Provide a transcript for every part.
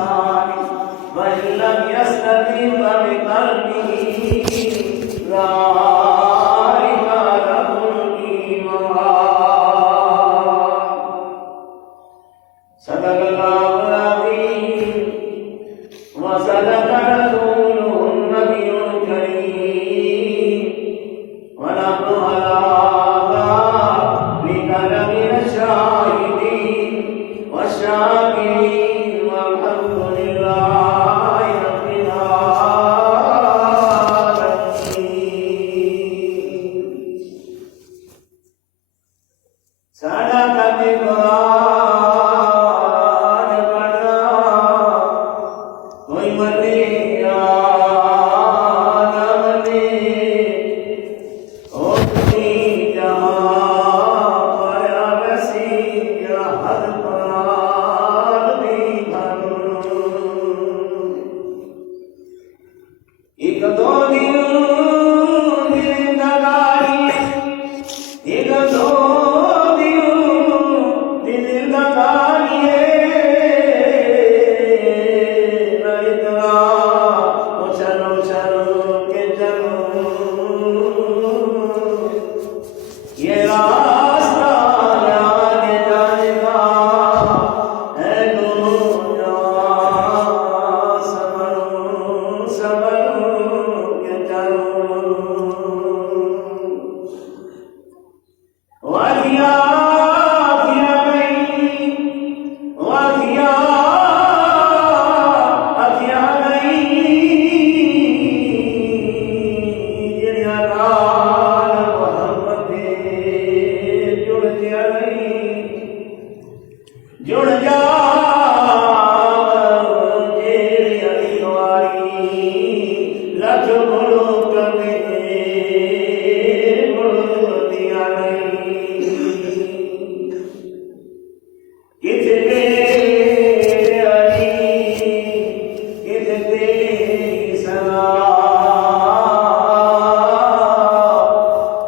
بلسانه وإن لم يستطع فبقلبه ذلك له الإيمان. صدق الله العظيم وصدق رسوله النبي الكريم ونحن على ذلك لمن الشاهدين والشاكرين والحمد لله رب العالمين. صدقت قرآن پڑھنا کوئی منے یا نہ منے، اتنی جہاں پڑھا ویسی یا حد قرآن دی بھر. ایک دو دن دی زندگانی، ایک دو دن دی زندگانی ہے، نہ اتنا اچھلو چلو کہ چلو یہ راستہ آنے جانے کا ہے. دونوں جہاں سبروں سبروں کہ چلو. وادیاں پھر گئی، وادیاں اتیا گئی، جڑیاں نال محبت دے جڑ جیا گئی. جڑ جا جیڑی علی واری لکھ بڑو کنے بڑو دیا گئی. کتنے علی کتنے سنا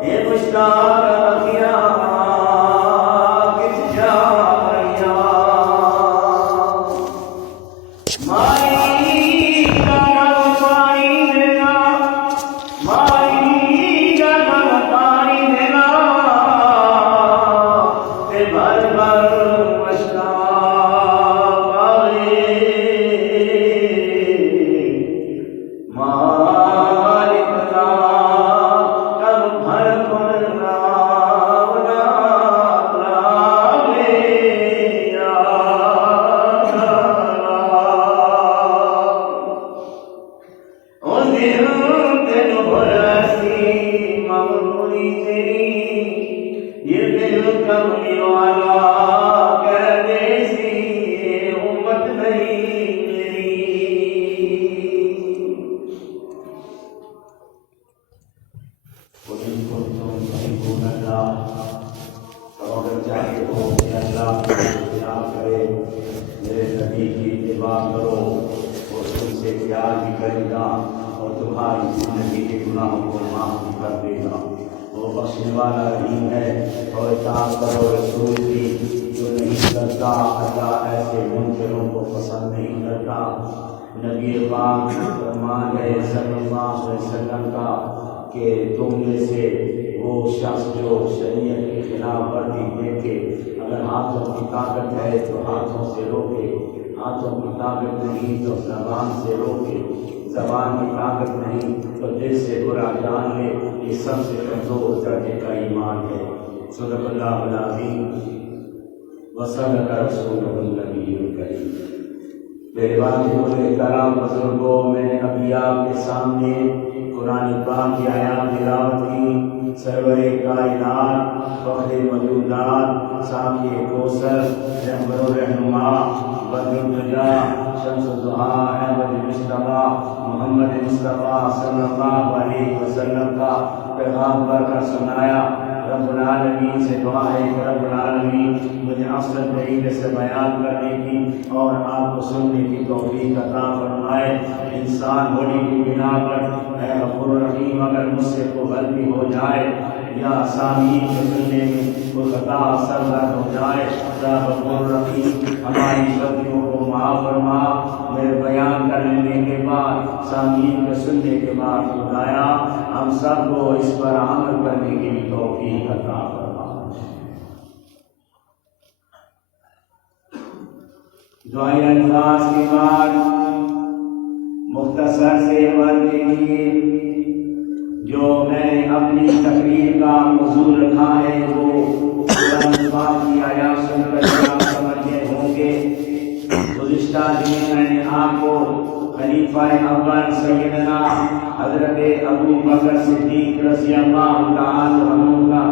یہ مشتاق اکھیاں کت جائیاں. مائی کا نام پانی دینا، مائی کا نام پانی دینا، تے بھر بھر مشتاق آئے. مالک کا کب بھر بھر راونا لاوے یا اس دن تینو برسی مغروری تیری، یہ دل کملی والا کہہ دے سی یہ امت نہیں میری. قل إن كنتم تحبون الله تو اگر چاہتے ہو کہ اللہ کو اتباع کرے، میرے نبی کی اتباع کرو، وہ تم سے پیار بھی کرے گا اور تمہاری زندگی کے گناہوں کو معاف بھی کر دے گا. وہ بخشنے والا رحیم ہے. اور اطاعت کرو رسول کی، جو نہیں کرتا اللہ ایسے منکروں کو پسند نہیں کرتا. نبی پاک فرمان ہے صلی اللہ علیہ وسلم کا کہ تم میں سے وہ شخص جو شریعت کی خلاف ورزی دیکھے، اگر ہاتھوں کی طاقت ہے تو ہاتھوں سے روکے، ہاتھوں کی طاقت نہیں تو زبان سے روکے، زبان کی طاقت نہیں تو دل سے برا جان لے. یہ سب سے کمزور درجے کا ایمان ہے. صدق اللہ العظیم وصدق رسولہ النبی الکریم. میرے واجب الکرام بزرگوں، میں نے ابھی آپ کے سامنے قرآن پاک کی آیات تلاوت کی. سرور کائنات، فخر موجودات، ساقی کوثر، رہبر الرہنما، بدر الدجا، شمس الضحیٰ، احمد مصطفیٰ محمد مصطفیٰ صلی اللہ علیہ وسلم کا پیغام پڑھ کر سنایا. رب العالمین سے دعا ہے کہ رب العالمین مجھے افضل طریقے سے بیان کرنے کی اور آپ کو سننے کی توفیق عطا فرمائے. انسان ہونے کی بنا پر اے غفور رحیم اگر مجھ سے کوئی غلطی ہو جائے یا سامعین کے سننے میں کوئی خطا سرزد ہو جائے، یا غفور رحیم ہماری غلطیوں کو معاف فرما. ابراہیم کے سننے کے بعد خدایا ہم سب کو اس پر عمل کرنے کی توفیق عطا فرما۔ دعائے الفاظ کے بعد مختصر سے عمل کے لیے جو میں نے اپنی تقریر کا موضوع رکھا ہے وہ قرآن پاک کی آیات سن کر آپ سمجھے ہوں گے۔ گزشتہ دن میں نے آپ کو خلیفہ اول سیدنا حضرت ابو بکر صدیق رضی اللہ تعالی عنہ کا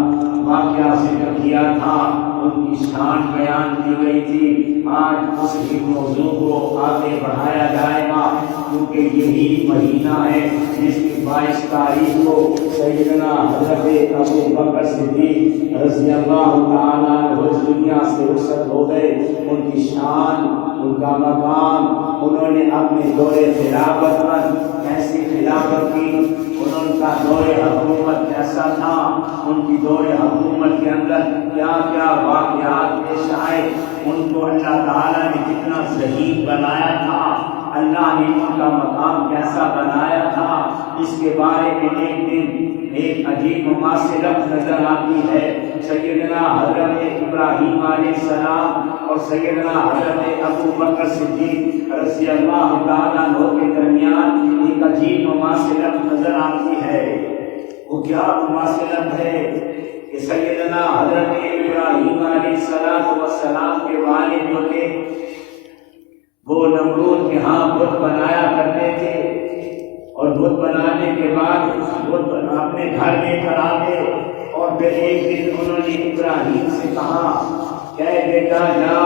واقعہ ذکر کیا تھا، ان کی شان بیان کی گئی تھی۔ آج اس کی موضوع کو آگے بڑھایا جائے گا کیونکہ یہی مہینہ ہے جس کی 22 تاریخ کو سیدنا حضرت ابو بکر صدیق رضی اللہ تعالیٰ عنہ اس دنیا سے رخصت ہو گئے۔ ان کی شان، ان کا مقام، انہوں نے اپنے دور خلافت پر کیسی خلافت کی، ان کا دور حکومت کیسا تھا، ان کی دور حکومت کے اندر کیا کیا واقعات پیش آئے، ان کو اللہ تعالیٰ نے کتنا ذہین بنایا تھا، اللہ نے ان کا مقام کیسا بنایا تھا، اس کے بارے میں ایک دن ایک عجیب مماثلت نظر آتی ہے۔ سیدنا حضرت ابراہیم علیہ السلام اور سیدنا حضرت ابو بکر صدیق رضی اللہ تعالیٰ عنہ کے درمیان ایک عجیب مماثلت نظر آتی ہے۔ وہ کیا مماثلت ہے کہ سیدنا حضرت ابراہیم علیہ السلام کے والد جو تھے وہ نمرود کے ہاں بت بنایا کرتے تھے، اور بت بنانے کے بعد بت اپنے گھر میں کر آتے، اور پھر ایک دن انہوں نے ابراہیم سے کہا کہ بیٹا جا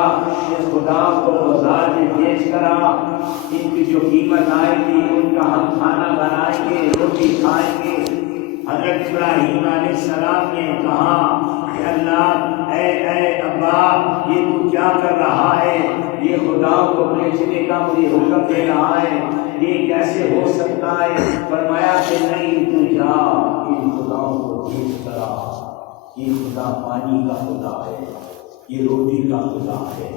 اس خدا کو بازار میں بیچ کر آ، ان کی جو قیمت آئے گی ان کا ہم کھانا بنائیں گے، روٹی کھائیں گے۔ حضرت ابراہیم علیہ السلام نے کہا کہ اللہ اے ابا یہ تو کیا کر رہا ہے، یہ خدا کو بیچنے کا مجھے حکم دے رہا ہے، یہ کیسے ہو سکتا ہے؟ فرمایا کہ نہیں، تو جا ان خداؤں کو بیچ کر آ، یہ خدا پانی کا خدا ہے، یہ روٹی کا خدا ہے،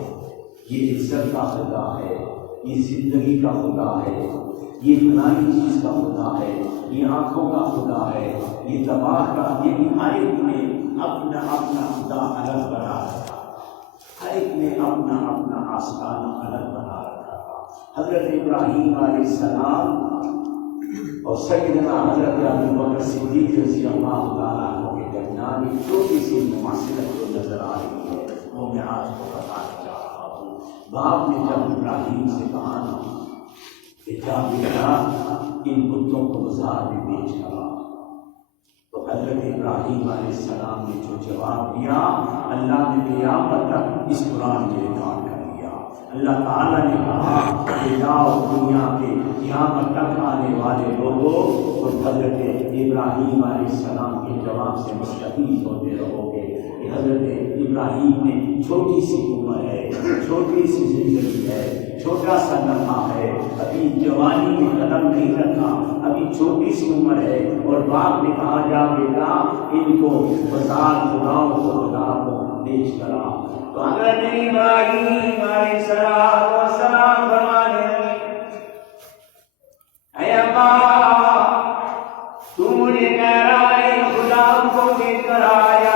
یہ عزت کا خدا ہے، یہ زندگی کا خدا ہے، یہ فلانی چیز کا خدا ہے، یہ آنکھوں کا خدا ہے، یہ دماغ کا، یہ ہر ایک نے اپنا اپنا خدا الگ بنا رکھا، ہر ایک نے اپنا اپنا آستانہ الگ بنا رکھا تھا۔ حضرت ابراہیم علیہ السلام اور سیدنا حضرت ابو بکر صدیق رضی اللہ تعالیٰ عنہ کے درمیان ایک چھوٹی سی مماثلت جو نظر آ رہی ہے وہ میں آج کو بتانا چاہ رہا ہوں۔ باپ نے جب ابراہیم سے کہا نا کہ جا بیٹا ان بتوں کو بازار میں بیچ کر آ، تو حضرت ابراہیم علیہ السلام نے جو جواب دیا، اللہ نے قیامت تک اس قرآن میں ریکارڈ کر دیا۔ اللہ تعالیٰ نے کہا کہ جاؤ دنیا کے قیامت تک آنے والے لوگوں اور حضرت ابراہیم علیہ السلام کے جواب سے مستفید ہوتے رہو گے کہ حضرت ابراہیم نے چھوٹی سی عمر ہے، چھوٹی سی زندگی ہے، چھوٹا سا لمحہ ہے، ابھی جوانی میں قدم نہیں رکھا، ابھی چھوٹی سی عمر ہے، اور باپ نے کہا جا بیٹا ان کو بازار خداؤں کو خدا کو بیچ کرا۔ تو حضرت ابراہیم علیہ السلام فرمانے لگے اے ابا تو مجھے کہہ رہا ہے خدا کو بیچ کر آیا،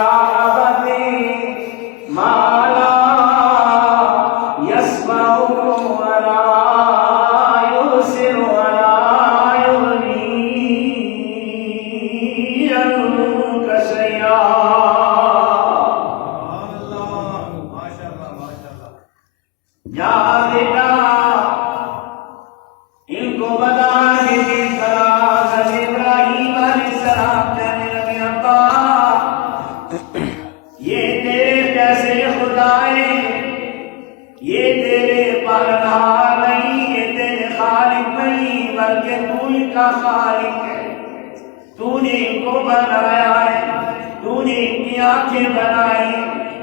آنکھیں بنائی،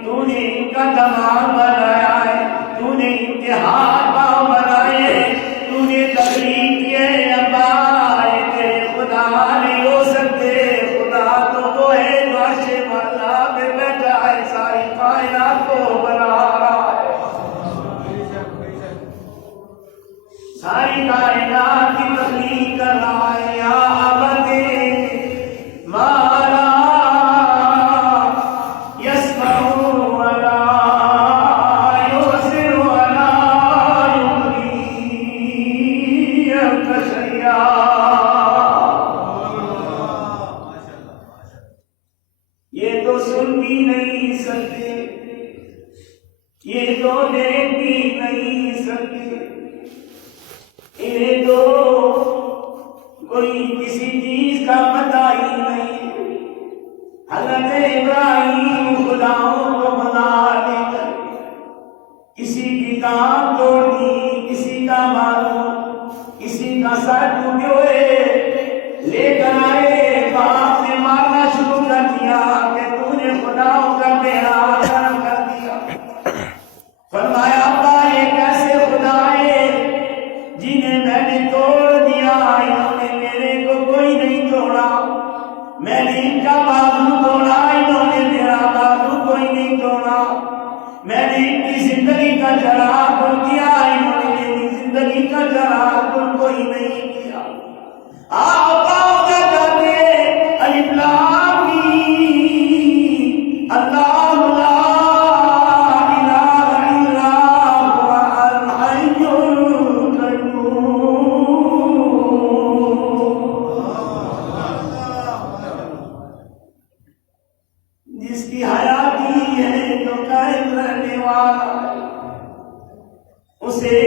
تو نے ان کا دماغ بنایا ہے، تو نے ان کے ہاتھ پاؤں بنائے، تو نے تخلیق کیے، ابا یہ تیرے خدا نہیں ہو سکتے، خدا تو وہ ہے جو عرش مولا پہ بیٹھا ہے، ساری کائنات کو بنا رہا ہے، ساری کائنات کی تخلیق کر رہا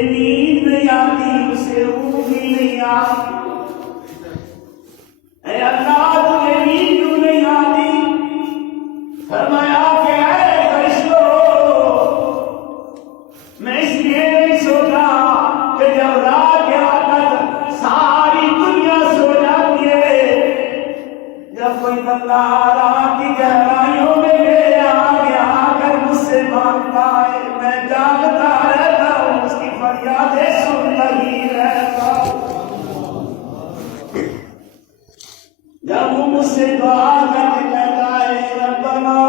نیند نہیں آتی، اسے اونگ بھی نہیں آتی۔ اے اللہ تجھے نیند کیوں نہیں آتی؟ فرمایا کہ اے فرشتوں، میں اس لیے نہیں سوتا کہ جب رات کے وقت ساری دنیا سو جاتی ہے، جب کوئی بندہ رات کی گہرائیوں میں میرے آگے آ کر مجھ سے مانگتا ہے، میں جاگتا رہتا ہوں، اس کی فریادیں سنتا ہی رہتا ہوں۔ جب وہ مجھ سے دعا کر کے کہتا ہے ربنا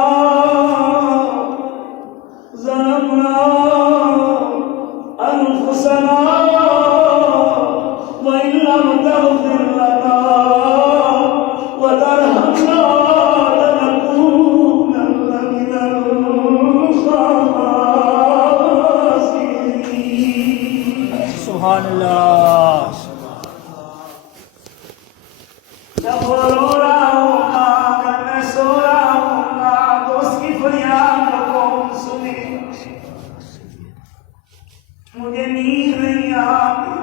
ظلمنا انفسنا وان لم تغفر لنا وترحمنا لنكونن من الخاسرين۔ سبحان اللہ۔ جب وہ رو رہا ہوگا، جب میں سو رہا ہوں گا، تو اس کی فریاد کو کون سنے گا؟ مجھے نیند نہیں آتی،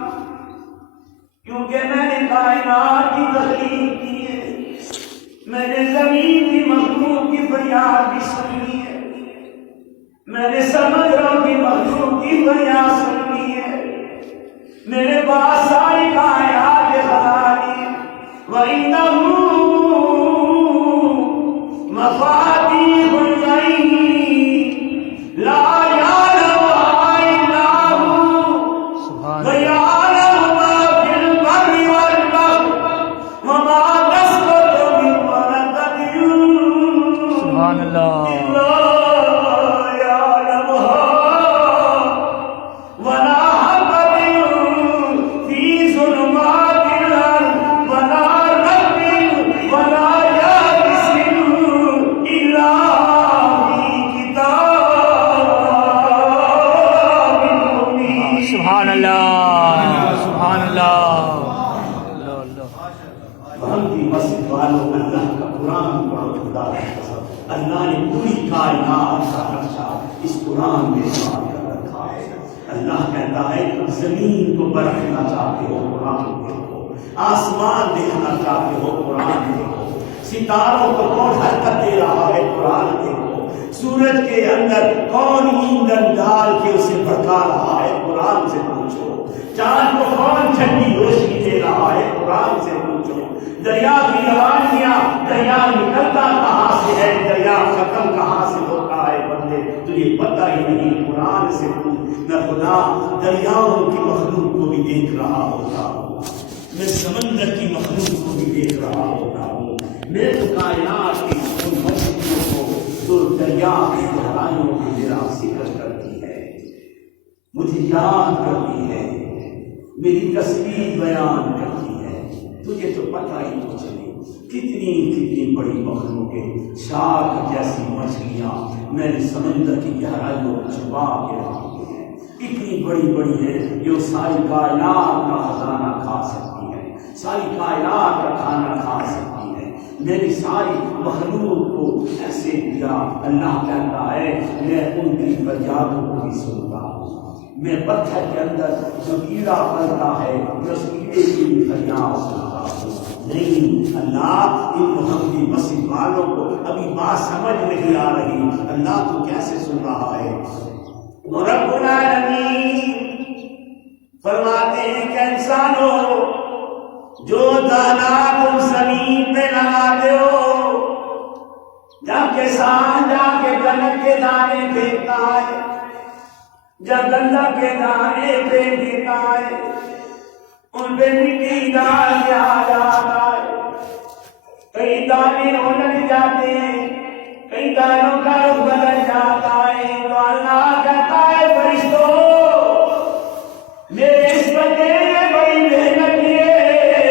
کیونکہ میں نے کائنات کی تخلیق کی ہے، میں نے زمین کی مخلوق کی فریاد بھی سنی ہے، میں نے سمندروں کی مخلوق کی فریاد سنی ہے، میرے پاس ساری کائنات کے خزانے ہیں۔ وَإِنَّهُ مَفَاتِيحُ الْغَيْبِ لَا يَعْلَمُهَا إِلَّا هُوَ وَيَعْلَمُ مَا فِي الْبَرِّ وَالْبَحْرِ وَمَا تَسْقُطُ مِنْ وَرَقَةٍ سبحان اللہ۔ إِلَّا يَعْلَمُهَا وَلَا حَبَّةٍ فِي ظُلُمَاتِ الْأَرْضِ وَلَا رَطْبٍ وَلَا يَابِسٍ إِلَّا فِي كِتَابٍ مُبِينٍ۔ سبحان اللہ، سبحان اللہ۔ ہم کی مسجد والوں، اللہ کا قرآن پڑھو، خدا کی قسم اللہ نے پوری کائنات کا نقشہ اس قرآن میں شامل کر رکھا ہے۔ اللہ کہتا ہے زمین کو پرکھنا چاہتے ہو قرآن دیکھو، آسمان دیکھنا چاہتے ہو قرآن دیکھو، ستاروں کو کون حرکت دے رہا ہے قرآن دیکھو، سورج کے اندر کون ایندھن ڈال کے اسے بھڑکا رہا ہے قرآن سے پوچھو، چاند کو کون ٹھنڈی روشنی دے رہا ہے قرآن سے پوچھو، دریا کی روانیاں، دریا نکلتا کہاں سے ہے، دریا ختم کہاں سے ہوتا ہے، بندے تجھے پتہ ہی نہیں، قرآن سے پوچھ۔ میں خدا دریاؤں کی مخلوق کو بھی دیکھ رہا ہوتا ہوں، میں سمندر کی مخلوق کو بھی دیکھ رہا ہوتا ہوں، میں تو کائنات کی ان مچھلیوں کو جو دریا کی گہرائیوں کی میرا ذکر کرتی ہے، مجھے یاد کرتی ہے، میری تصویر بیان کرتی ہے، تجھے تو پتہ ہی کچھ نہیں۔ کتنی کتنی بڑی مخلوقیں، شارک جیسی مچھلیاں میں نے سمندر کی گہرائیوں میں چھپا کے رکھی ہیں، اتنی بڑی بڑی ہیں جو ساری کائنات کا خزانہ کھا سکتی ہیں، ساری کائنات کا کھانا کھا سکتی ہیں۔ میری ساری مخلوق کو ایسے دیا، اللہ کہتا ہے میں ان کی فریادوں کو بھی سنتا ہوں، میں پتھر کے اندر جو کیڑا پلتا ہے میں اس کیڑے کی بھی فریاد سنتا ہوں۔ نہیں اللہ، ان محمدی مسجد والوں کو ابھی بات سمجھ نہیں آ رہی، اللہ تو کیسے سن رہا ہے؟ رب العالمین فرماتے ہیں کہ انسانوں، جو دانا تم زمین پہ لگاتے ہو، جب کسان جا کے کلک کے دانے پھینکتا ہے، جب گندم کے دانے پھینک دیتا ہے، ان پہ مٹی ڈال کے آ جاتا ہے، کئی دانے الٹ جاتے ہیں، کئی دانوں کا رخ بدل جاتا ہے، تو اللہ کہتا ہے فرشتوں، میرے اس بندے نے بڑی محنت کی ہے،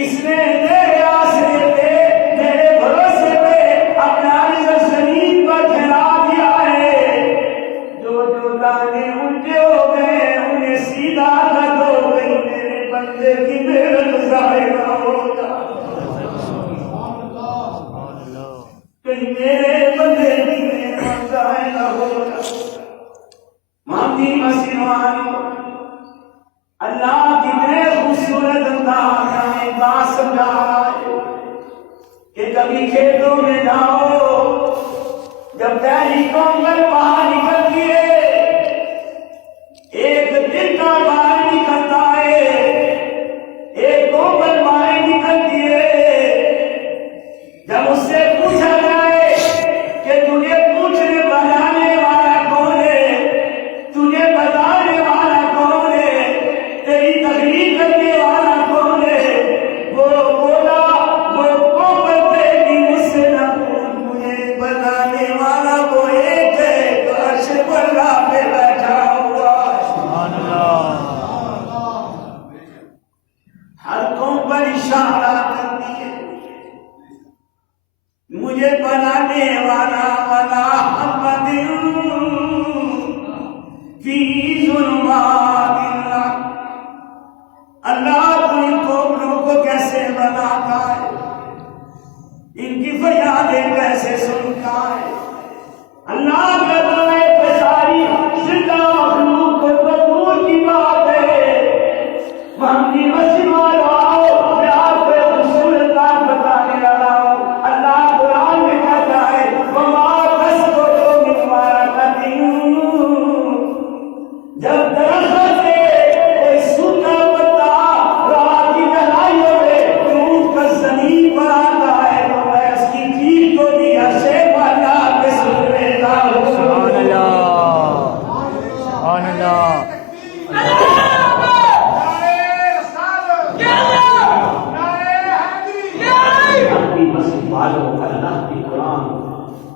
اس نے میرے آسرے پہ، میرے بھروسے پہ اپنا رزق زمین پر پھیلا دیا ہے، جو جو دانے الٹے ہو گئے انہیں سیدھا کر دو، گئی میرے بندے کی محنت ضائع نہ ہو جائے، کہیں میرے بندے کی محنت ضائع نہ ہو جائے۔ مہدی مسلمانوں، اللہ کتنے خوبصورت انداز ہمیں بات سمجھائے کہ کبھی کھیتوں میں جاؤ، جب پہلی کومل باہر نکلتی ہے، ایک دن کا باہر نکلتا ہے، ایک کومل باہر نکلتی ہے، جب اس سے پوچھا جائے کہ تجھے پوچھنے بجانے والا کون ہے، تجھے بتانے والا کون ہے، تیری تقریر کرنے والا کون ہے، وہ بولا وہ کومل بیٹی مجھ سے نہ پوچھ، مجھے بتانے والا وہ ایک ہے جو عرش بلا پہ بیٹھا ہوا ہے۔ سبحان اللہ، ہر قوم پر اشارہ کرتی ہے، مجھے بنانے والا ولا محمد فی ظلمات اللہ، اللہ تو ان قوموں کو کیسے بناتا ہے، ان کی فریادیں کیسے سنتا ہے۔ اللہ کہتا ہے کہ ساری زندہ مخلوق کو بدبو کی بات ہے، محمدی مسجد والوں آؤ، میں آپ کو خوبصورت بات بتانے والا ہوں۔ اللہ قرآن میں کہتا ہے وَمَا تَسْقُطُ مِنْ وَرَقَةٍ، جب درخت سے کوئی سوکھا پتا راہ کی گہرائیوں میں ٹوٹ کر زمین پر آتا ہے تو میں اس کی چیخ کو بھی عرش بالا پہ سن لیتا ہوں۔ سبحان اللہ، سبحان اللہ، اپنی مسجد والوں اللہ کے قرآن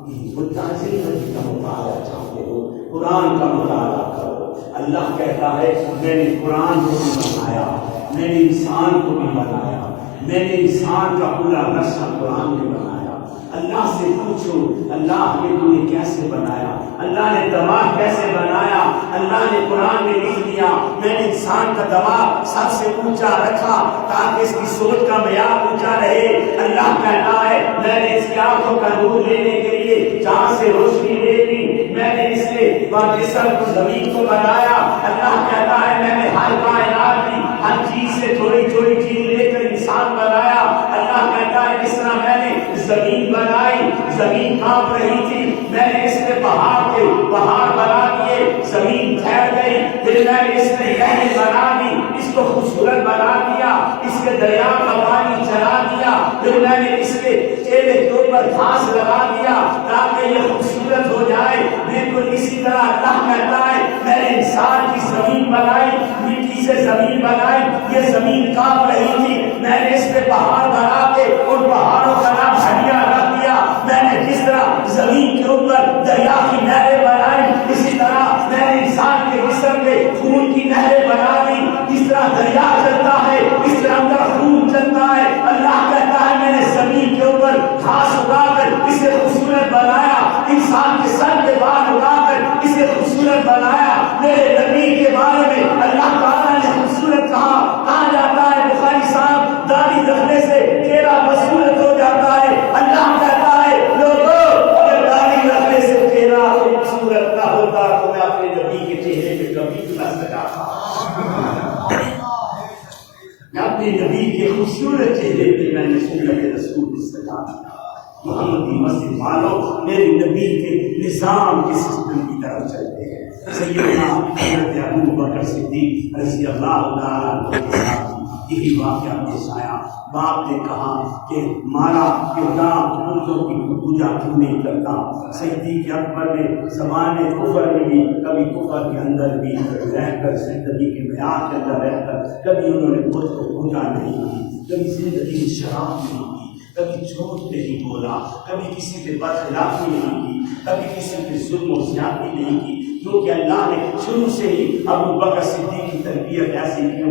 کی متاثر کا مطالعہ چاہتے ہو، قرآن کا مطالعہ کرو۔ اللہ کہتا ہے میں نے قرآن کو بھی بنایا، میں نے انسان کو بھی بنایا، میں نے انسان کا پورا نقشہ قرآن میں بنایا۔ اللہ سے پوچھو اللہ نے تمہیں کیسے بنایا، اللہ نے دماغ کیسے بنایا۔ اللہ نے قرآن میں لکھ دیا میں نے انسان کا دماغ سب سے اونچا رکھا تاکہ اس کی سوچ کا معیار اونچا رہے۔ اللہ کہتا ہے میں نے اس کی آنکھوں کا نور لینے کے لیے چاند سے روشنی لے لی، میں نے اس کے جسم کو زمین کو بنایا۔ اللہ کہتا ہے میں نے ہر کائنات کی ہر چیز سے تھوڑی تھوڑی چیز لے کر انسان بنایا۔ اللہ کہتا ہے جس طرح میں نے زمین بنائی، زمین کانپ رہی تھی، میں نے اس میں پہاڑ بنا دیے، زمین ٹھہر گئی، پھر میں نے اس میں نہریں بنا دی، اس کو خوبصورت بنا دیا، اس کے دریا کا پانی چلا دیا، پھر میں نے اس کے چہرے کے اوپر گھاس لگا دیا تاکہ یہ خوبصورت ہو جائے۔ بالکل اسی طرح اللہ کہتا ہے میں نے انسان کی زمین بنائی، مٹی سے زمین بنائی، یہ زمین کانپ رہی تھی، میں نے اس پہ پہاڑ بنا کے ان پہاڑوں کا نام ہڈیا رکھ دیا۔ میں نے جس طرح زمین کے اوپر دریا کی نہریں بنائی، اسی طرح میں نے انسان کے جسم میں خون کی نہریں بنا دی۔ جس طرح دریا چلتا ہے اس طرح اندر خون چلتا ہے۔ اللہ کہتا ہے میں نے زمین کے اوپر گھاس اگا کر اسے خوبصورت بنایا، انسان کے سر کے بال اگا کر اسے خوبصورت بنایا۔ میرے نبی کے بارے میں اللہ تعالیٰ نے خوبصورت کہا جاتا ہے بخاری صاحب داڑھی رکھنے سے چہرہ خوبصورت ہو جاتا ہے۔ اللہ کہتا ہے لوگوں اگر داڑھی رکھنے سے چہرہ خوبصورت نہ ہوتا تو میں اپنے نبی کے چہرے پہ کبھی نہ سجاتا، میں اپنے نبی کے خوبصورت چہرے پہ میں نے سنت رسول سجا دیا۔ محمدی مسجد والوں میرے نبی کے نظام کے سسٹم کی طرف چلتے ہیں۔ سیدنا حضرت ابو بکر صدیق رضی اللہ تعالیٰ عنہ کے ساتھ یہی واقعہ پیش آیا۔ باپ نے کہا کہ مارا کہ بتوں کی پوجا کیوں نہیں کرتا۔ صدیق اکبر نے زبان کفر میں بھی کبھی کفر کے اندر بھی رہ کر زندگی کے معیار کے اندر رہ کر کبھی انہوں نے بت کو پوجا نہیں کی، کبھی زندگی میں شراب نہیں کی، کبھی جھوٹ نہیں بولا، کبھی کسی پہ بدخلافی نہیں کی، کبھی کسی پہ ظلم و زیادتی نہیں کی، کیونکہ اللہ نے شروع سے ہی ابو بکر صدیق کی تربیت ایسی کی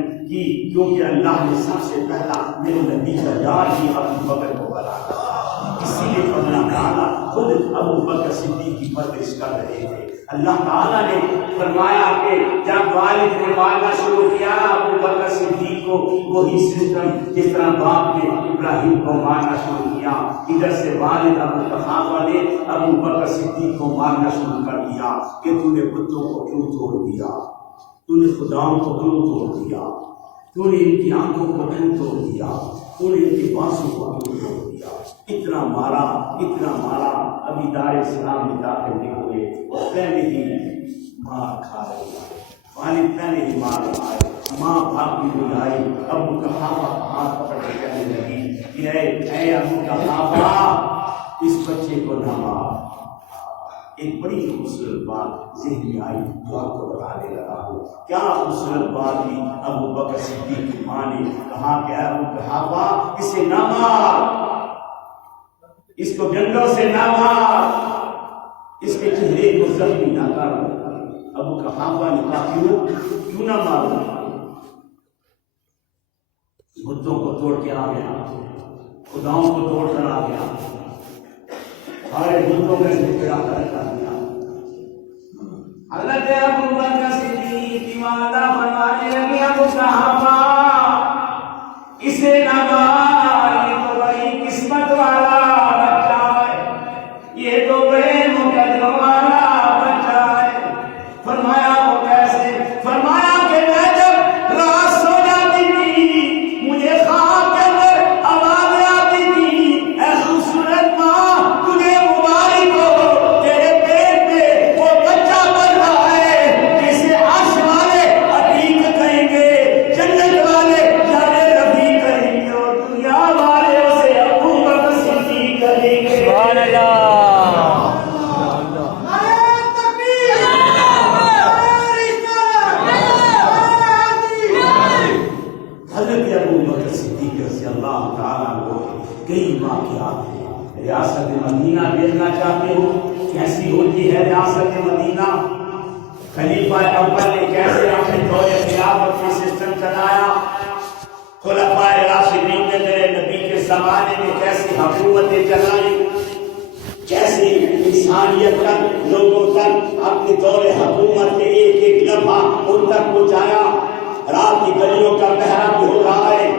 کیونکہ اللہ نے سب سے پہلا میرے نبی کا یار ہی ابو بکر کو بنایا، اسی لیے اللہ تعالیٰ خود ابو بکر صدیق کی پرورش کر رہے تھے۔ اللہ تعالیٰ نے فرمایا کہ جب والد نے مارنا شروع کیا ابو بکر صدیق کو، وہی سسٹم جس طرح باپ نے ابراہیم کو مارنا شروع کیا، ادھر سے والد ابو قحافہ نے ابو بکر صدیق کو مارنا شروع کر دیا کہ تو نے بتوں کو کیوں توڑ دیا، تو نے خداؤں کو کیوں توڑ دیا؟ تو نے ان کی آنکھوں کو کیوں توڑ دیا؟ تو نے ان کے بازو کو کیوں توڑ دیا؟ اتنا مارا، ابھی دار اسلام میں داخل نہیں ہوئے اور پہلے ہی مار کھا رہے ہیں، والد پہلے ہی مار کھائے، ماں بھاگی ہوئی آئی، ابو قحافہ ہاتھ پکڑ کے کہنے لگی کہ اے ابو قحافہ اس بچے کو نہ مار۔ ایک بڑی خوبصورت بات ذہن میں آئی جو آپ کو بتانے لگا ہوں۔ کیا خوبصورت بات تھی، ابو بکر صدیق کی ماں نے کہا کہ اے ابو قحافہ اسے نہ مار، اس کو ڈنڈوں سے نہ مار، اس کے چہرے کو زخمی نہ کر۔ ابو قحافہ نے کہا کیوں نہ ماروں؟ بتوں کو توڑ کے آ گیا، خداؤں کو توڑ کر آ گیا، سارے بتوں میں ٹکڑا کر دیا۔ حضرت ابو بکر صدیق مادہ فرمانے لگے ابو قحافہ اسے نہ مار، یہ تو بڑی قسمت والا بچہ ہے، یہ تو بڑے مقدم والا بچہ ہے۔ فرمایا وہ کیسے؟ فرمایا کہ میں جب رات سو جاتی تھی مجھے خواب کے اندر آواز آتی تھی، اے خوبصورت ماں تجھے مبارک ہو، تیرے پیٹ میں وہ بچہ بن رہا ہے جسے عرش والے عتیق کہیں گے، جنت والے جارے رفیع کہیں گے، اور دنیا والے اسے ابو بکر صدیق کہیں گے۔ سبحان اللہ۔ حضرت ابو بکر صدیق رضی اللہ تعالیٰ عنہ کئی واقعات ہیں۔ ریاست مدینہ دیکھنا چاہتے ہو کیسی ہوتی ہے ریاست مدینہ؟ خلیفہ اول نے کیسے اپنے دور خلافت میں سسٹم چلایا، خلفائے راشدین نے میرے نبی کے زمانے میں کیسی حکومتیں چلائی، کیسی انسانیت تک لوگوں تک اپنے دور حکومت کے ایک ایک لمحہ ان تک پہنچایا۔ رات کی گلیوں کا پہرا بھی ہو رہا ہے۔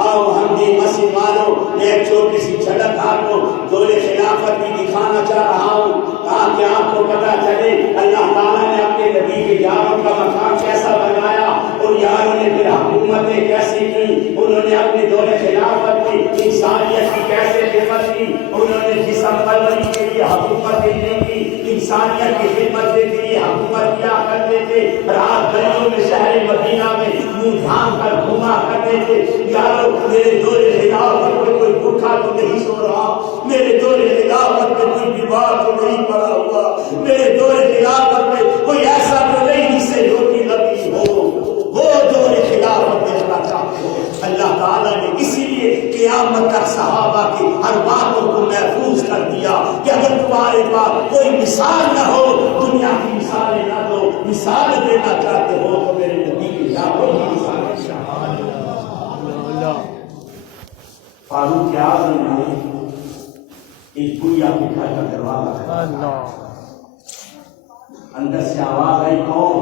آؤ ہم بھی مسجد والوں میں ایک چھوٹی سی جھلک آپ کو دور خلافت کی دکھانا چاہ رہا ہوں تاکہ آپ کو پتہ چلے اللہ تعالیٰ نے اپنے نبی کے یاروں کا مقام کیسا بنایا، اور یاروں نے پھر حکومتیں کیسی کی، انہوں نے اپنے دور خلافت میں انسانیت کی کیسے خدمت کی، انہوں نے جسم پروری کے لیے حکومتیں نہیں کی، انسانیت کی خدمت کے لیے حکومت کیا کرتے تھے، رات گلیوں میں شہر مدینہ میں منہ ڈھانپ کر گھوما کرتے تھے۔ یارو میرے دور خلافت میں کوئی بھوکا تو نہیں سو رہا، میرے دور خلافت میں کوئی بیمار تو نہیں پڑا ہوا، میرے دور خلافت میں کوئی ایسا تو نہیں جس سے روٹی لگی ہو، وہ دور خلافت دیکھنا چاہتے ہو۔ اللہ تعالیٰ نے اسی لیے قیامت تک صحابہ کی ہر باتوں کو محفوظ کر دیا کہ اگر تمہارے پاس کوئی مثال نہ ہو، دنیا کی مثالیں نہ دو، مثال دینا چاہتے ہو تو میرے نبی کی یادوں کی مثال۔ فاروق اعظم نے ایک گڑیا کے گھر کا دروازہ کھڑکایا، اندر سے آواز آئی کون؟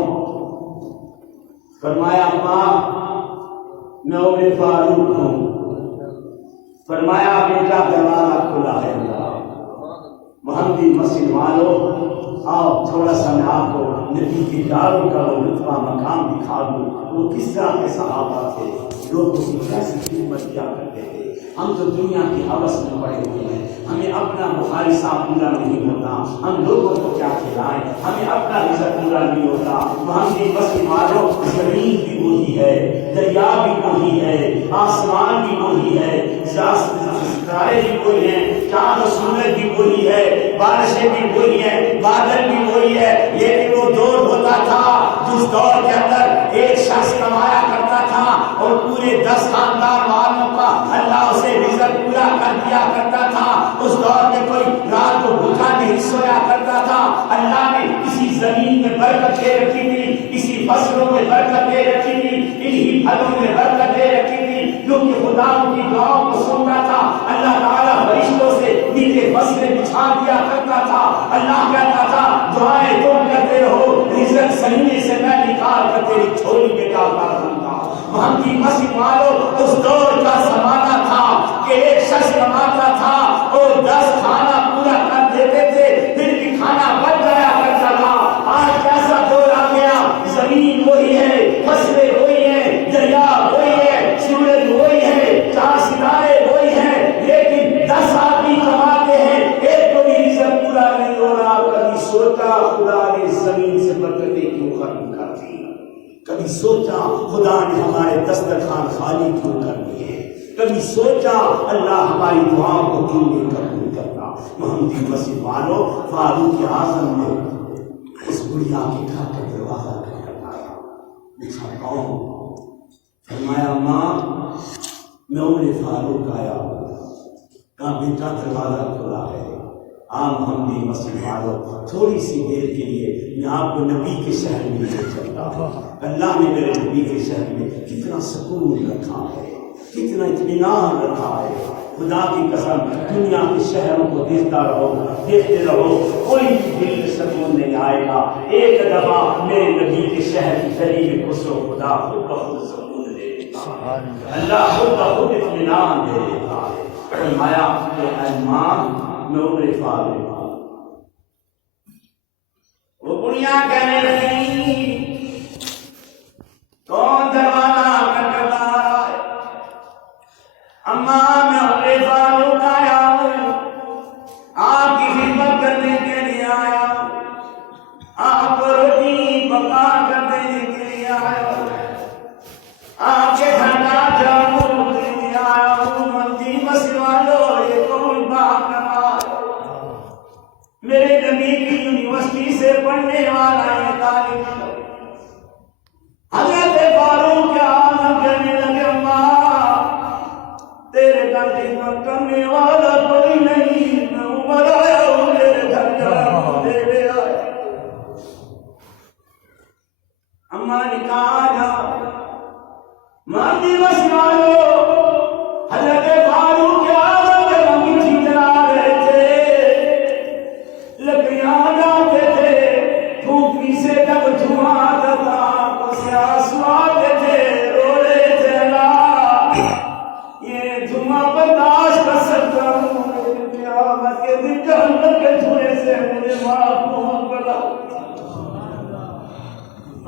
فرمایا ماں میں عمر فاروق ہوں۔ فرمایا بیٹا دروازہ کھلا ہے۔ محمدی مسجد والوں آؤ تھوڑا سا میں آپ کو نبی کے یاروں کا وہ رتبہ مقام دکھا دوں، وہ کس طرح کے صحابہ تھے، لوگوں کی کیسی خدمت کیا کرتے تھے۔ ہم تو دنیا کی ہوس میں پڑے ہوئے ہیں، ہمیں اپنا مخالصہ پورا نہیں ہوتا، ہم لوگوں کو کیا کھلائیں، ہمیں اپنا رزق پورا نہیں ہوتا۔ محمدی مسجد والوں زمین بھی وہی ہے، دریا بھی وہی ہے، آسمان بھی وہی ہے، ستارے بھی وہی ہیں، چاند و سورج بھی وہی ہے، بارشیں بھی وہی ہیں، بادل بھی وہی ہے، لیکن وہ دور ہوتا تھا جس دور کے اندر ایک شخص کمایا کرتا تھا اور پورے 10 خاندان والوں کا اللہ اسے رزق پورا کر دیا کرتا تھا۔ اس دور میں کوئی رات کو بھوکا نہیں سویا کرتا تھا۔ اللہ نے کسی زمین میں برکت دے رکھی تھی، کسی فصلوں میں برکت دے رکھی تھی، انہی پھلوں میں برکت دے رکھی تھی، کیونکہ خدا ان کی دعاؤں کو سنتا تھا۔ اللہ تعالیٰ فرشتوں سے نیچے فصلیں بچھا دیا کرتا تھا۔ اللہ کہتا تھا دعائیں تم کرتے رہو، رزق سینے سے میں نکال کر تیری جھولی میں ڈالتا رہوں گا۔ محمدی مسجد والوں اس دور کا زمانہ تھا کہ ایک شخص کماتا تھا اور 10 کھانا پورا کر دیتے تھے، پھر بھی کھانا بچ جایا کرتا تھا۔ آج کیسا دور آ گیا، زمین وہی ہے، خدا نے ہمارے دسترخوان خالی کیوں کر دیے؟ کبھی سوچا اللہ ہماری دعاؤں کو کیوں نہیں قبول کرتا؟ محمدی مسجد والو، فاروق اعظم نے اس بڑھیا کے گھر کا دروازہ کھٹکھٹایا، پوچھا کون؟ فرمایا ماں میں عمر فاروق آیا ہوں۔ کہا بیٹا دروازہ کھلا ہے۔ محمدی مسجد والوں، تھوڑی سی دیر کے لیے میں آپ کو نبی کے شہر میں لے چلتا ہوں۔ اللہ نے میرے نبی کے شہر میں کتنا سکون رکھا ہے، کتنا اطمینان رکھا ہے۔ خدا کی قسم دنیا کے شہروں کو دیکھتے رہو، کوئی بھی دل میں سکون نہیں آئے گا۔ ایک دفعہ میرے نبی کے شہر کی گلی میں گھسو، خدا خود بخود سکون دے دیتا ہے، اللہ خود بخود اطمینان دے دیتا ہے۔ فرمایا کہ اے ماں میں عمر فاروق ہوں۔ وہ بڑھیا کہنے لگی کون دروازہ کھٹکھٹا رہا ہے؟ اماں میں عمر فاروق آیا ہوں، آپ کی خدمت کرنے کے لیے آیا ہوں، آپ کو روٹی پکا کر دینے کے لیے آیا ہوں، آپ کے گھر کا جھاڑو کے لیے آیا ہوں۔ مندی مسجد والوں، یہ کون بات کر رہا ہے؟ میرے نبی کی یونیورسٹی سے پڑھنے والا یہ طالب حضرت فاروق اعظم کہنے لگے اماں تیرے گھر خدمت کرنے والا کوئی نہیں، میں عمر آیا ہوں، میرے گھر جا دے دے آیا۔ اماں نے کہا جاؤ۔ مہدی مسجد والوں، حضرت فاروق اعظم جب انگیٹھی جلا رہے تھے، لکڑیاں جاتے تھے، پھوپھی سے جب دھواں آتا تھا آنکھوں سے آنسو آتے تھے، رو رہے تھے اللہ یہ دھواں برداشت کر سکتا ہوں، لیکن قیامت کے دن جہنم کے دھوئیں سے مجھے محفوظ بنا۔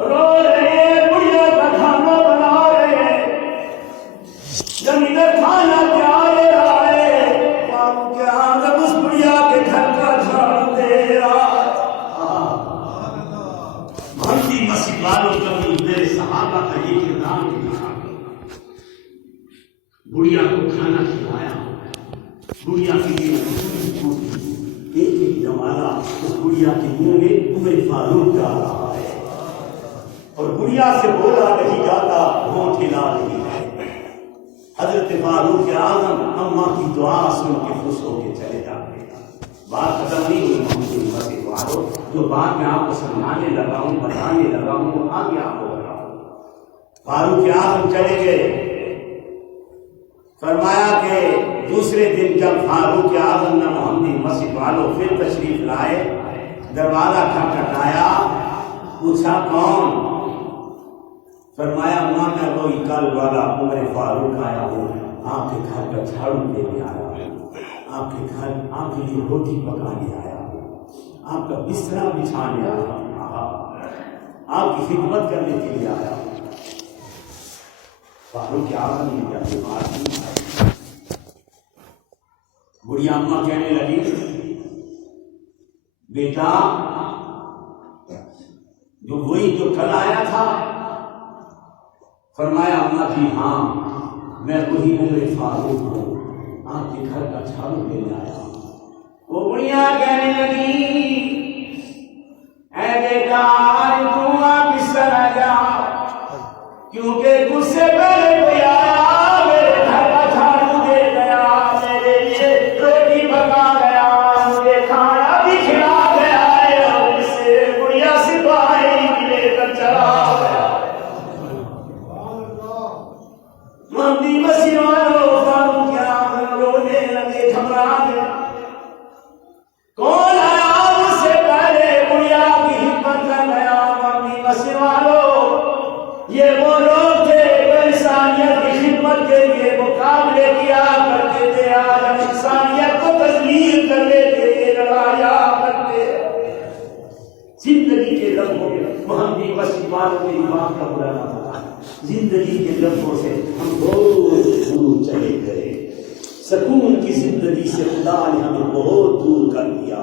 رو رہے بڑھیا کا کھانا بنا رہے، جب ادھر کھانا تیار ہو رہا ہے، فاروق اعظم اس بڑھیا کے گھر کا جھاڑو دے رہا ہے۔ محمدی مسجد والوں، کبھی میرے صحابہ کا یہ کردار دیکھا، بڑھیا کو کھانا کھلایا، بڑھیا کے لیے ایک ایک نوالا اس بڑھیا کے منہ میں عمر فاروق جا رہا ہے، اور بڑھیا سے بولا نہیں جاتا، ہونٹ ہلا نہیں ہے۔ حضرت فاروق اعظم اماں کی دعا سن کے خوش ہو کے چلے جاتے ہیں۔ بات ختم نہیں ہوئی محمدی مسجد والوں، جو بات میں آپ کو سمجھانے لگا ہوں، بتانے لگا ہوں، وہ آگے آپ کو بتاؤں۔ فاروق اعظم چلے گئے۔ فرمایا کہ دوسرے دن جب فاروق اعظم نے محمدی مسجد والوں پھر تشریف لائے، دروازہ کھٹکھٹایا، پوچھا کون؟ فرمایا ماں میں وہی کل والا عمر فاروق آیا ہوں، آپ کے گھر کا جھاڑو لینے آیا ہوں، آپ کے گھر آپ کے لیے روٹی پکانے آیا ہوں، آپ کا بستر بچھانے آیا ہوں، آپ کی خدمت کرنے کے لیے آیا ہوں۔ فاروق اعظم نے جب بات کی، بڑھیا اماں کہنے لگی بیٹا جو وہی جو کل آیا تھا؟ فرمایا اماں جی ہاں میں وہی عمر فاروق ہوں، آپ کے گھر کا جھاڑو لینے آیا ہوں۔ وہ بڑھیا کہنے لگی اے بیٹا آج تو واپس چلا جا، کیونکہ تجھ سے پہلے کوئی آیا میرے گھر کا جھاڑو دے گیا، میرے لیے روٹی پکا گیا، مجھے کھانا بھی کھلا گیا ہے، اور اس سے بڑھیا سپاہی لے کر چلا گیا۔ محمدی مسجد والوں، فاروق اعظم رونے لگے، گھبرا گئے۔ کون آیا مجھ سے پہلے بڑھیا کی خدمت کر گیا؟ محمدی مسجد والوں، یہ وہ لوگ تھے جو انسانیت کی خدمت کے لیے مقابلے کیا کرتے تھے، آج ہم انسانیت کو تسلیم کر لیتے تھے، لڑایا کرتے۔ زندگی کے لمحوں میں محمدی مسجد والوں میری بات کا برا نہ تھا، زندگی کے لمحوں سے ہم بہت دور چلے گئے، سکون کی زندگی سے خدا نے ہمیں بہت دور کر دیا۔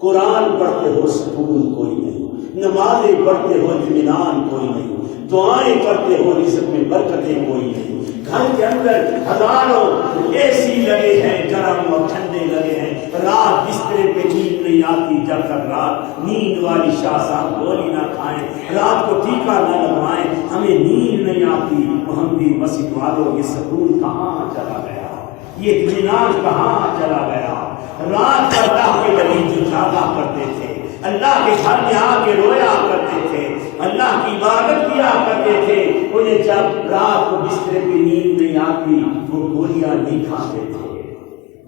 قرآن پڑھتے ہو سکون کوئی نہیں، نمازیں پڑھتے ہو اطمینان کوئی نہیں، دعائیں کرتے ہو رزق میں برکتیں کوئی نہیں، گھر کے اندر ہزاروں اے سی لگے ہیں، گرم اور ٹھنڈے لگے ہیں، رات بسترے پہ نیند نہیں آتی جب تک رات نیند والی شاہ صاحب گولی نہ کھائیں، رات کو ٹیکا نہ لگوائیں، ہمیں نیند نہیں آتی۔ محمدی مسجد والوں یہ سکون کہاں چلا گیا، یہ اطمینان کہاں چلا گیا؟ رات کو اللہ کے ولی جو جاگا کرتے تھے، اللہ کے گھر میں آ کے رویا کرتے تھے، اللہ کی عبادت کیا کرتے تھے، انہیں جب رات کو بسترے پہ نیند نہیں آتی وہ گولیاں نہیں کھاتے تھے،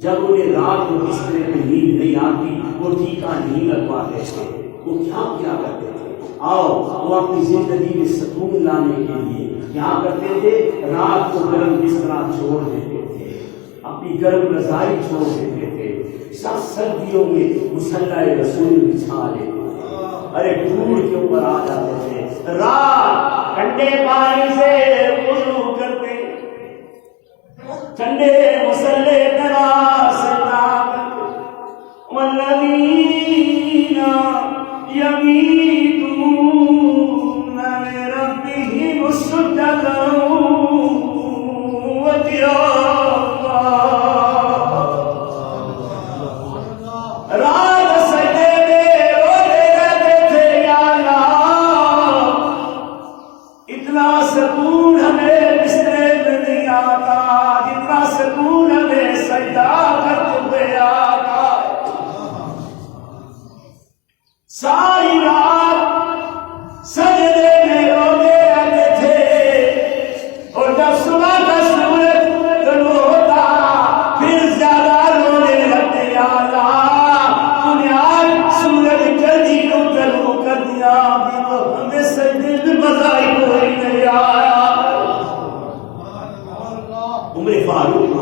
جب انہیں رات کو بسترے پہ نیند نہیں آتی وہ ٹیکا نہیں لگواتے تھے، وہ کیا کرتے تھے؟ آؤ وہ اپنی زندگی میں سکون لانے کے لیے کیا کرتے تھے؟ رات کو گرم بستر چھوڑ دیتے تھے، اپنی گرم رضائی چھوڑ دیتے تھے، سب سردیوں میں مصلی رسول بچھا لیتے تھے، ارے دھوڑ کے اوپر آ جاتے تھے، رات ٹھنڈے پانی سے وضو کرتے، ٹھنڈے مصلی پر سجدہ کرتے، والذین یبیتون لربہم سجدا وقیاما، رات سجدے میں روتے رہتے تھے، یا اللہ اتنا سکون ہمیں بسترے میں نہیں آتا جتنا سکون ہمیں سجدہ کرتے ہوئے آتا۔ ساری رات سجدے میں روتے رہتے تھے، اور جب صبح کا سورج طلوع ہوتا پھر زیادہ رونے لگتے، یا اللہ تو نے آج سورج جلدی کیوں طلوع کر دیا، ابھی تو ہمیں سجدے میں مزہ ہی کوئی نہیں آیا۔ عمر فاروق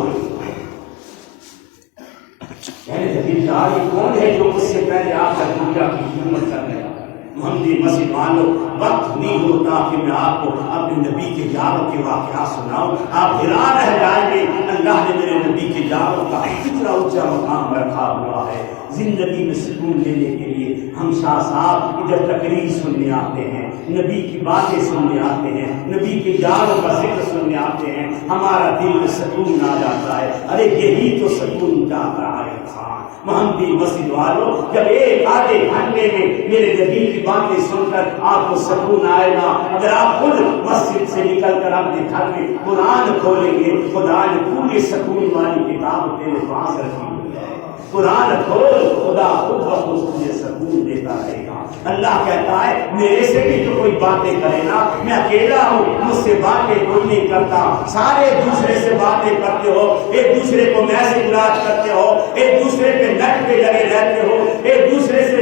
کہنے لگے یہ کون ہے جو مجھ سے پہلے آ کر دنیا کی حکومت کر گیا؟ محمدی مسجد والوں وقت نہیں ہوتا کہ میں آپ کو اپنے نبی کے یاروں کے واقعات سناؤں، آپ حیران رہ جائیں گے اللہ نے میرے نبی کے یاروں کا کتنا اونچا مقام رکھا ہوا ہے۔ زندگی میں سکون لینے کے لیے ہم شاہ صاحب ادھر تقریر سننے آتے ہیں، نبی کی باتیں سننے آتے ہیں، نبی کے یاروں کا ذکر سننے آتے ہیں، ہمارا دل میں سکون آ جاتا ہے۔ ارے یہی تو سکون چاہتا ہے انسان۔ محمدی مسجد والوں جب ایک آدھے گھنٹے میں میرے نبی کی باتیں سن کر آپ کو سکون آئے گا، اگر آپ خود مسجد سے نکل کر اپنے گھر میں قرآن کھولیں گے، خدا نے پوری سکون والی کتاب تیرے پاس رکھی ہوئی ہے، قرآن کھول، خدا خود بخود تجھے سکون دیتا رہے گا۔ اللہ کہتا ہے میرے سے بھی تو کوئی باتیں کرے نا، میں اکیلا ہوں، مجھ سے باتیں کوئی نہیں کرتا، سارے دوسرے سے باتیں کرتے ہو، ایک دوسرے کو میسج کرتے ہو، ایک دوسرے پہ نیٹ پہ لگے رہتے ہو، ایک دوسرے سے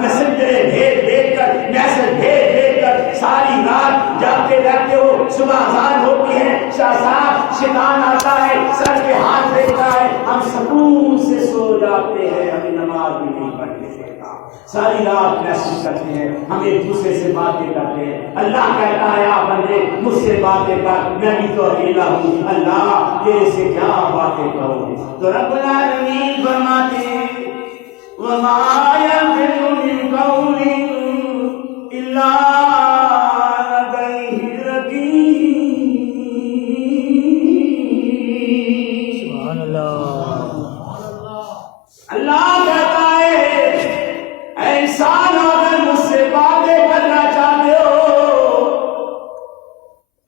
میسنجر بھیج کر میسج بھیج کر ساری رات جاگتے رہتے ہو، صبح اذان ہوتی ہے، شاہ صاحب شیطان آتا ہے، سر پہ ہاتھ پھیرتا ہے، ہم سکون سے سو جاتے ہیں، ہمیں نماز بھی نہیں پڑھنے دیتا، ساری رات میسج کرتے ہیں، ہم ایک دوسرے سے باتیں کرتے ہیں۔ اللہ کہتا ہے آپ بندے مجھ سے باتیں کر، میں بھی تو اکیلا ہوں، اللہ تیرے سے کیا باتیں کروں؟ تو رب العالمین فرماتے ہیں وما يلفظ من قول الا لديه رقيب۔ سبحان اللہ۔ اللہ کہتا ہے اے انسان اگر مجھ سے باتیں کرنا چاہتے ہو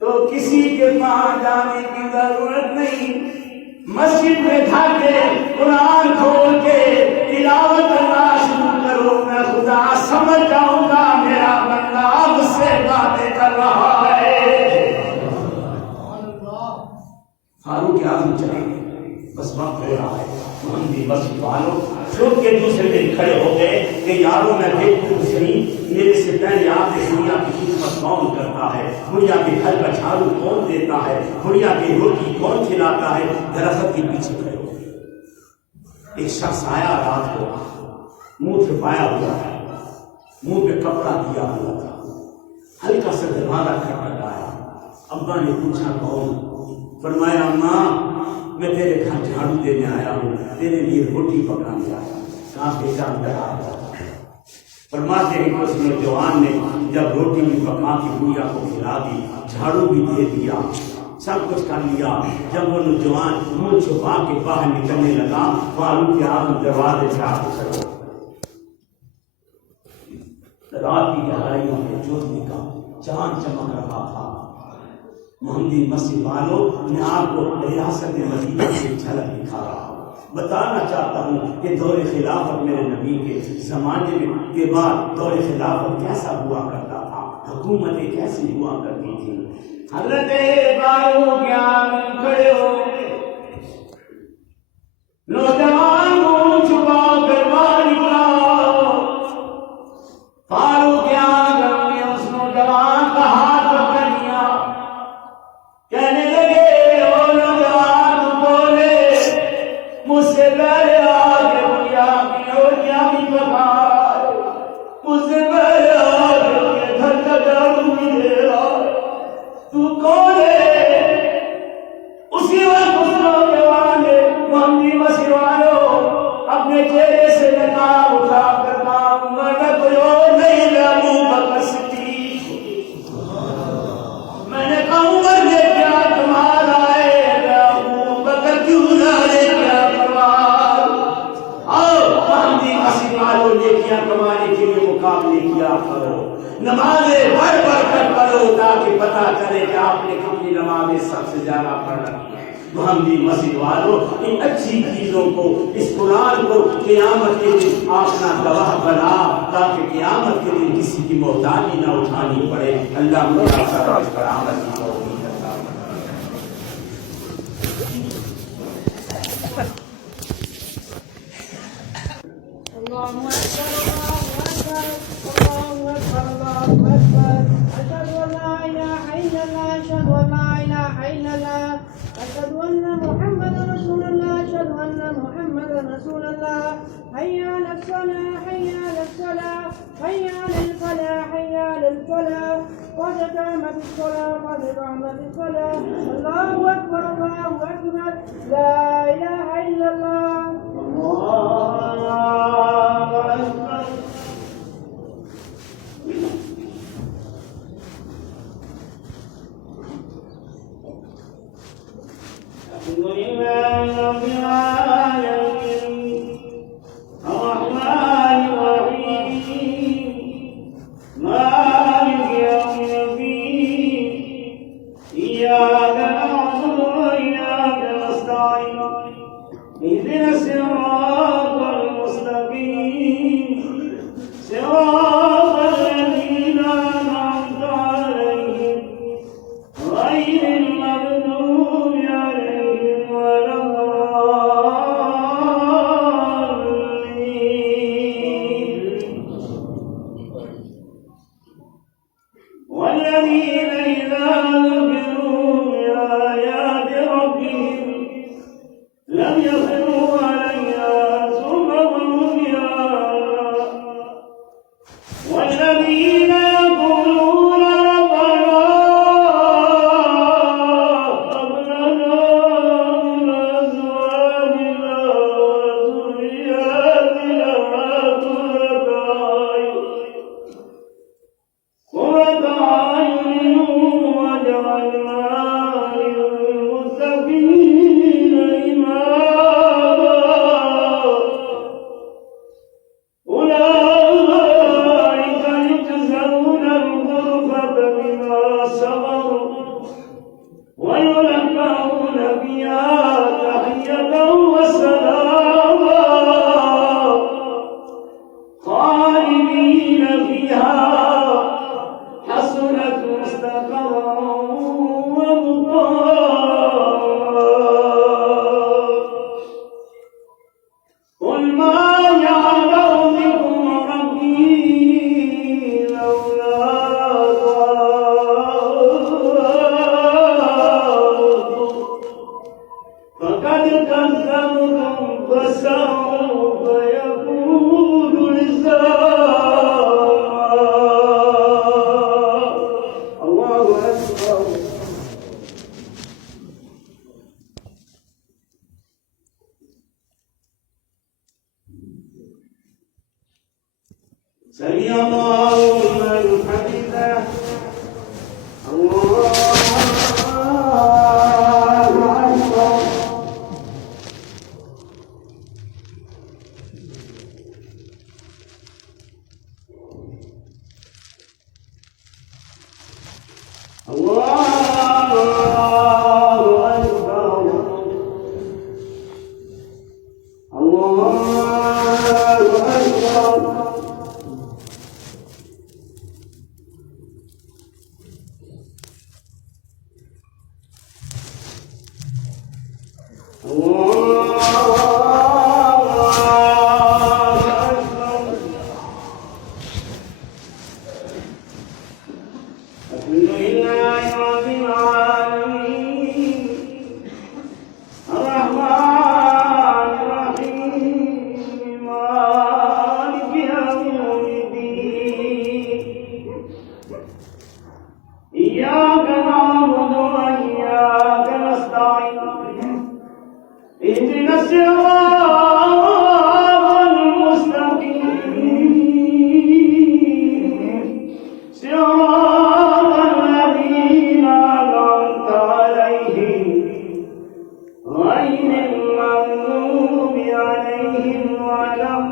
تو کسی کے پاس جانے کی ضرورت نہیں، مسجد میں جا کے قرآن کھول کے تلاوت کرنا شروع کرو، میں خدا سمجھ جاؤں گا میرا بندہ مجھ سے باتیں کر رہا ہے۔ فاروق اعظم چلے گئے، بس وقت ہو رہا ہے۔ محمدی مسجد والوں چھوٹ کے دوسرے دن کھڑے ہو گئے کہ یاروں میں دیکھوں صحیح میرے سے پہلے آپ نے دنیا کی خدمت کون کرتا ہے، دنیا کے گھر کا جھاڑو کون دیتا ہے، دنیا کی روٹی کون کھلاتا ہے؟ درخت کے پیچھے کھڑے ہو گئے۔ ایک شخص آیا رات کو، منہ چھپایا ہوا ہے، منہ پہ کپڑا دیا ہوا تھا، ہلکا سا دروازہ کھٹکھٹایا، ابا نے پوچھا کون؟ فرمایا ماں میں تیرے گھر جھاڑو دینے آیا ہوں، تیرے لیے روٹی پکانے آیا ہوں۔ کہاں بیٹا اندر آ جاتا ہے، فرماتے ہیں کہ اس نوجوان نے جب روٹی بھی پکا کے گڑیا کو کھلا دی، جھاڑو بھی دے دیا، سب کچھ کر لیا، جب وہ نوجوان منہ چھپا کے باہر نکلنے لگا، فاروق اعظم دروازے سے آ کے کھڑے، رات کی گہرائیوں میں چودھری کا چاند چمک رہا تھا۔ محمدی مسجد والوں، میں آپ کو ریاست مدینہ سے جھلک دکھا رہا ہوں، بتانا چاہتا ہوں کہ دور خلافت میرے نبی کے زمانے میں کے بعد دور خلافت کیسا ہوا کرتا تھا، حکومتیں کیسی ہوا کرتی تھی۔ حضرت فاروق اعظم کھڑے ہو گئے، نوجوان کو چھپا کر باہر نکلا۔ فاروق اعظم نے اس نوجوان کا ہاتھ پکڑ لیا، کہنے لگے او نوجوان تو بولے، مجھ سے پہلے آ کے بڑھیا کی روٹیاں بھی پکائے، مجھ سے پہلے آ کے اپنے گھر کا جھاڑو بھی دے رہا ہے، تو کون ہے؟ اسی وقت اس نوجوان نے محمدی مسجد والوں اپنے چہرے سے نقاب اٹھا کر کہا، میں کوئی اور نہیں، میں ابو بکر صدیق، میں نے کہا عمر نے کیا کمال آئے، میں ابو بکر کیوں نہ لے کیا کمال۔ آؤ محمدی مسجد والوں نے کیا کمانے کے لیے مقابلے کیا کرو، نمازیں بڑھ بڑھ کر پڑھو تاکہ پتہ چلے کہ آپ نے کتنی نمازیں سب سے زیادہ پڑھ رکھی ہیں۔ محمدی مسجد والوں، ان اچھی چیزوں کو، اس قرآن کو قیامت کے دن اپنا گواہ بنا تاکہ قیامت کے دن کسی کی محتاجی نہ اٹھانی پڑے۔ اللہ مجھے سب پر عمل کی توفیق عطا فرمائے۔ الله أكبر الله أكبر الله أكبر أشهد أن لا إله إلا الله أشهد أن لا إله إلا الله أشهد أن محمدا رسول الله أشهد أن محمدا رسول الله حي على الصلاة حي على الصلاة حي على الفلاح حي على الفلاح قد قامت الصلاة قد قامت الصلاة الله أكبر لا إله إلا الله سمع الله لمن حمده الله أكبر إياك نعبد وإياك نستعين اهدنا الصراط المستقيم صراط الذين أنعمت عليهم غير المغضوب عليهم ولا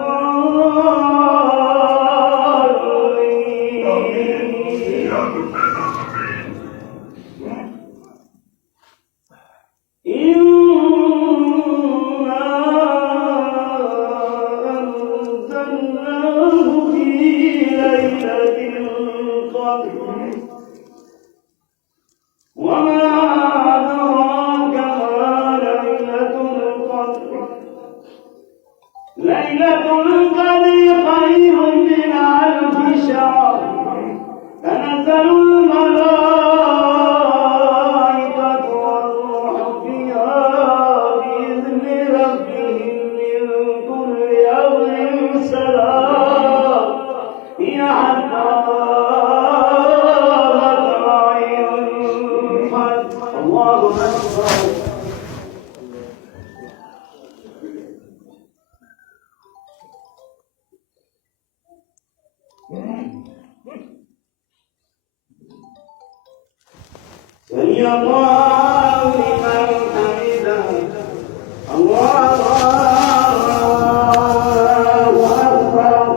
ليلة القدر خير من ألف شهر تنزل الملائكة والروح فيها بإذن ربهم من كل أمر سلام هي حتى مطلع الفجر الله أكبر سمع الله لمن حمده الله أكبر الله أكبر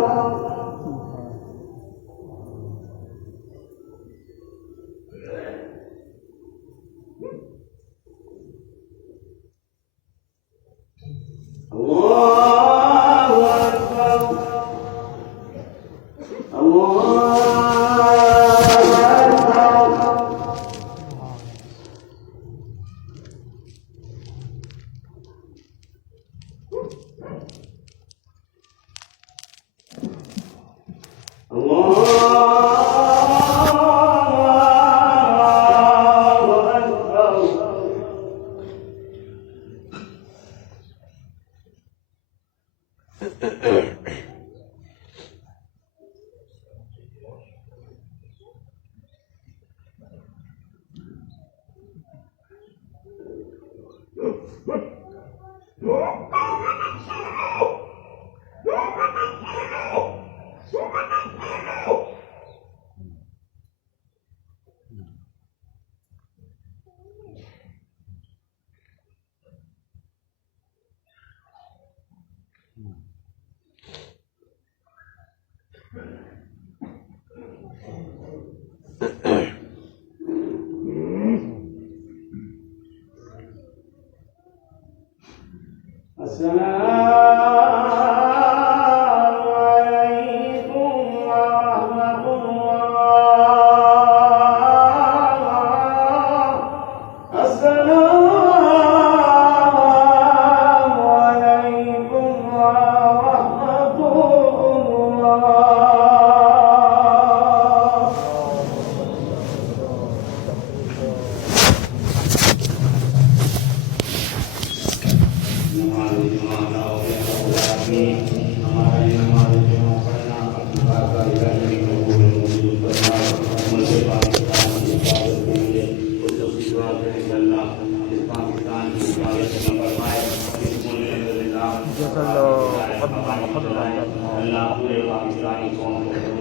اللہ پورے پاکستانی قوم کو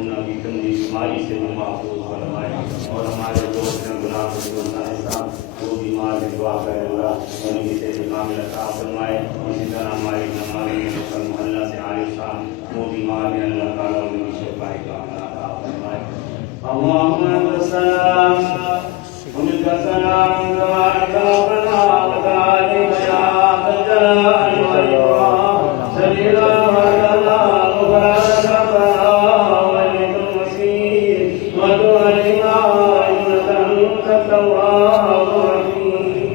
بیماری سے بھی محفوظ فرمائے اور ہمارے دوست نے گناہ کو دوستان وہ بیمار سے دعا کرے اللہ ان کی صحت کامل عطا فرمائے. اسی طرح ہماری محلہ سے عارف صاحب وہ بیمار ہیں اللہ تعالیٰ ان کی شفا کامل عطا فرمائے. اللهم انت السلام ومنك السلام تبارك ربنا وتعالى يا ذا الجلال والاكرام. صل الله على وبارك ربنا واليك المسير وتعالى انك انت التواب الرحيم.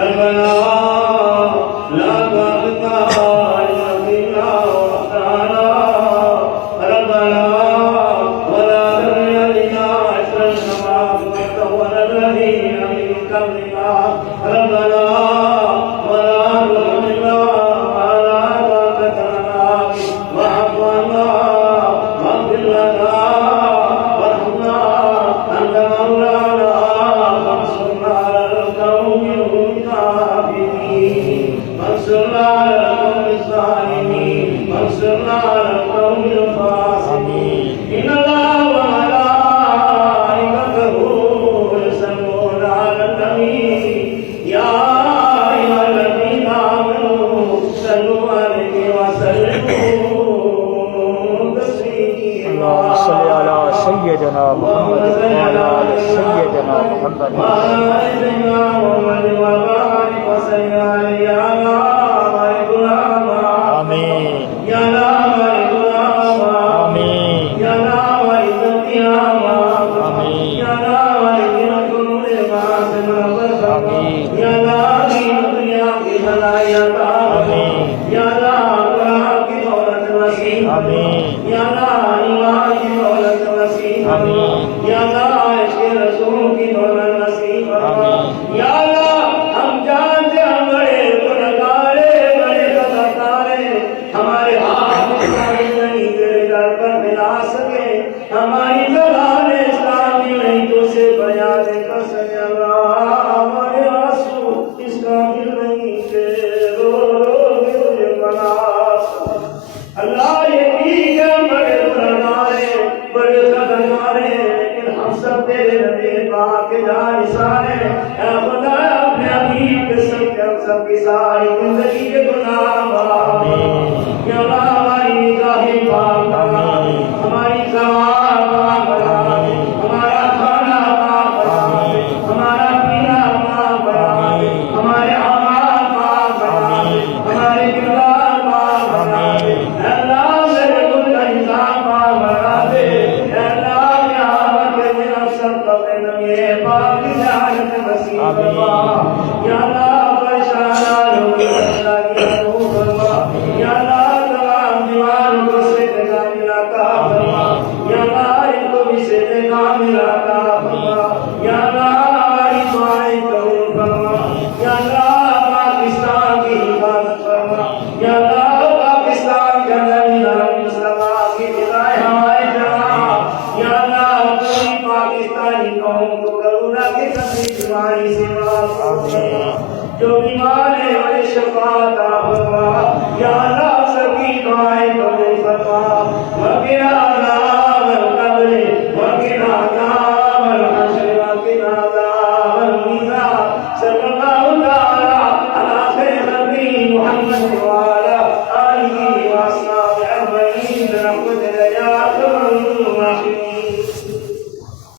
ربنا لا تؤاخذنا إن نسينا وأخطأنا. ربنا ولا تحمل علينا إصرا كما حملته على الذين من قبلنا. ربنا ولا تحملنا ما لا طاقة لنا به. واعف عنا واغفر لنا وارحمنا أنت مولانا فانصرنا على القوم الكافرين. وانصرنا على القوم الظالمين. وانصرنا على القوم الفاسقين. إن الله وملائكته يصلون على النبي يا أيها الذين آمنوا صلوا عليه وسلموا تسليما. اللهم صل على سيدنا محمد وعلى آل سيدنا محمد. آمين ہماری زبان اسلامی نہیں تو سے بیان کر سکے. اللہ ہمارے آنسو اس قابل نہیں کہ رو رو کے تجھے منا سکے. اللہ یہ ٹھیک ہے بڑے گناہگار ہیں بڑے خطاکار ہیں لیکن ہم سب تیرے نبی پاک کے جانثار ہیں. اے خدا اپنے حبیب کے سب کی ساری زندگی کے گناہ معاف. یا اللہ ہماری نگاہیں پاک بنا ہماری زبان پاک بنا ہمارا کھانا پاک بنا ہمارا پینا پاک بنا ہمارے اعمال پاک بنا ہمارے کردار پاک بنا. اے اللہ میرے دل کا نظام پاک بنا دے. اے اللہ قیامت کے دن ہم سب کو اپنے نبی پاک کی زیارت نصیب فرما. یا اللہ